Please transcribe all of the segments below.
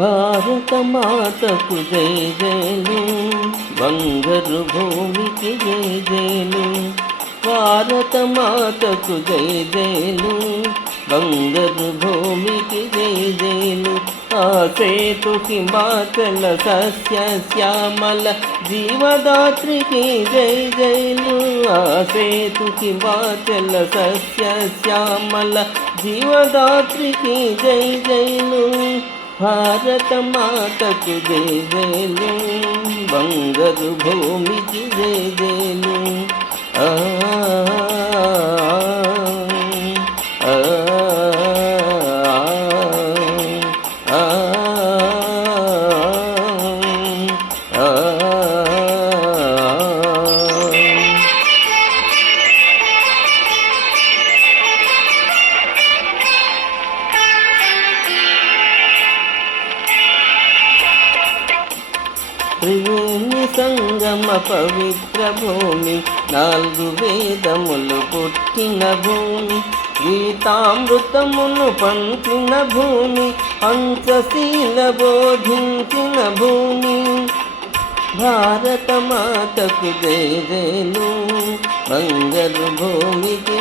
భారత మాతకు జై జయలు బంగారు భూమికి జయ జయలు భారత మాతకు జై జయలు బంగారు భూమికి జయ జయలు ఆసేతుకి మాతల సస్య శ్యామల జీవదాత్రికి జై జయలు ఆసేతుకి మాతల సస్య శ్యామల జీవదాత్రికి జై జయలు भारतमात्क देल भगरु भूमिल త్రిభూమి సంగమ పవిత్ర భూమి నాలుగు వేదములు పుట్టిన భూమి గీతామృతమును పంచిన భూమి పంచశీల బోధించిన భూమి. భారత మాతకు జై జయలు బంగారు భూమికి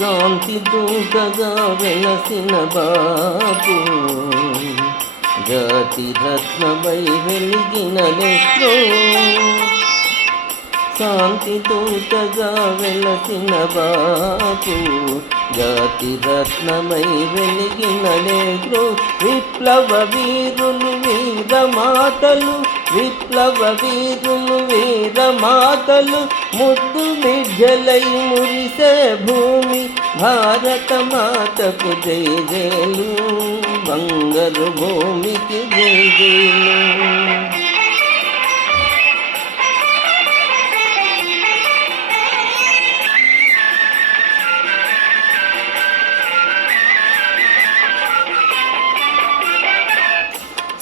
శాంతి దూతగా వెలసిన బాపు జాతి రత్నమై వెలిగిన నెట్లో శాంతి దూతగా వెలసిన బాపు జాతి రత్నమై వెలిగిన నెట్లో విప్లవ వీరులు వీర మాటలు విప్లవ వీరులు వీర మాటలు ముద్దు బిడ్డలై మురిసే భూమి భారత మాతకు జై జయలు బంగారు భూమికి జై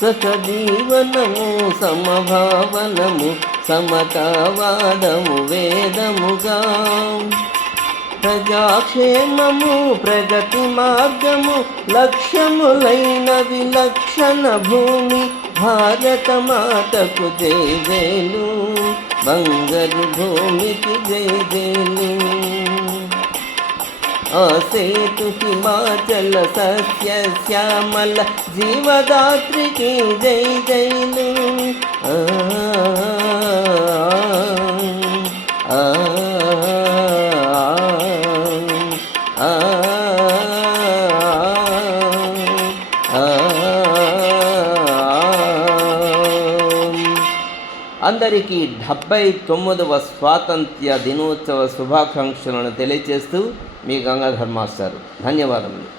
సఖజీవనము సమభావనము సమతావాదము వేదముగా. ప్రజాక్షేమము ప్రగతి మార్గము లక్ష్యములైన విలక్షణ భూమి భారత మాతకు జై జయలు బంగారు భూమికి జై జయలు ఆ సేతు హిమాచల సస్య శ్యామల జీవదాత్రికి జై జైలు అందరికీ డెబ్బై తొమ్మిదవ స్వాతంత్ర్య దినోత్సవ శుభాకాంక్షలను తెలియజేస్తూ మీ గంగాధర్ మాస్టర్. ధన్యవాదములు.